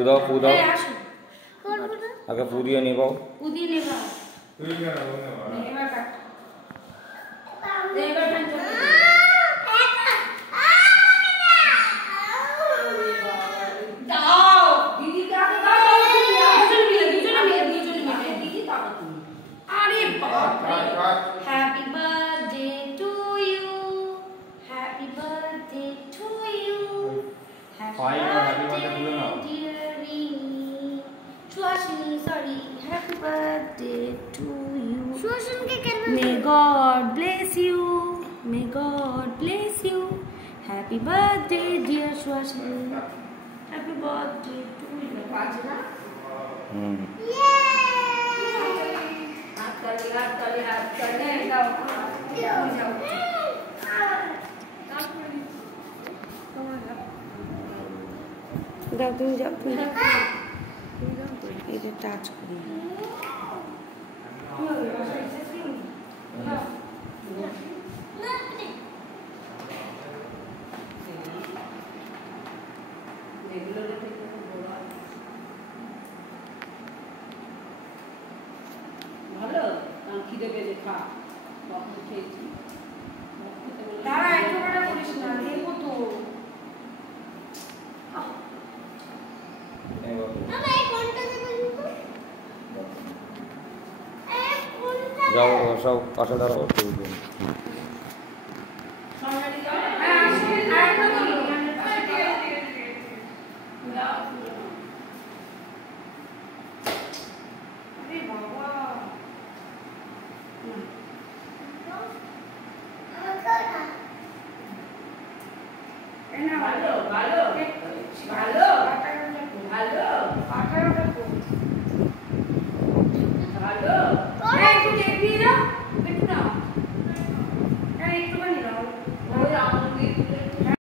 पूदा आगे पूरी नहीं पाओ Happy birthday to you. Happy birthday to you. Happy birthday, dear Rini. Shuashini, sorry. Happy birthday to you. May God bless you. May God bless you. Happy birthday, dear Shuashini. Happy birthday to you. तुम जाओ इधर touch करो ভালো খিদে পেয়ে খা বাপু খেয়েছি তারা একেবারে করিস না দেখো তো जाओ सब पासादार और तो दो ভালো ভালো ভালো ভালো ভালো এই তুই দেখবি না একটু না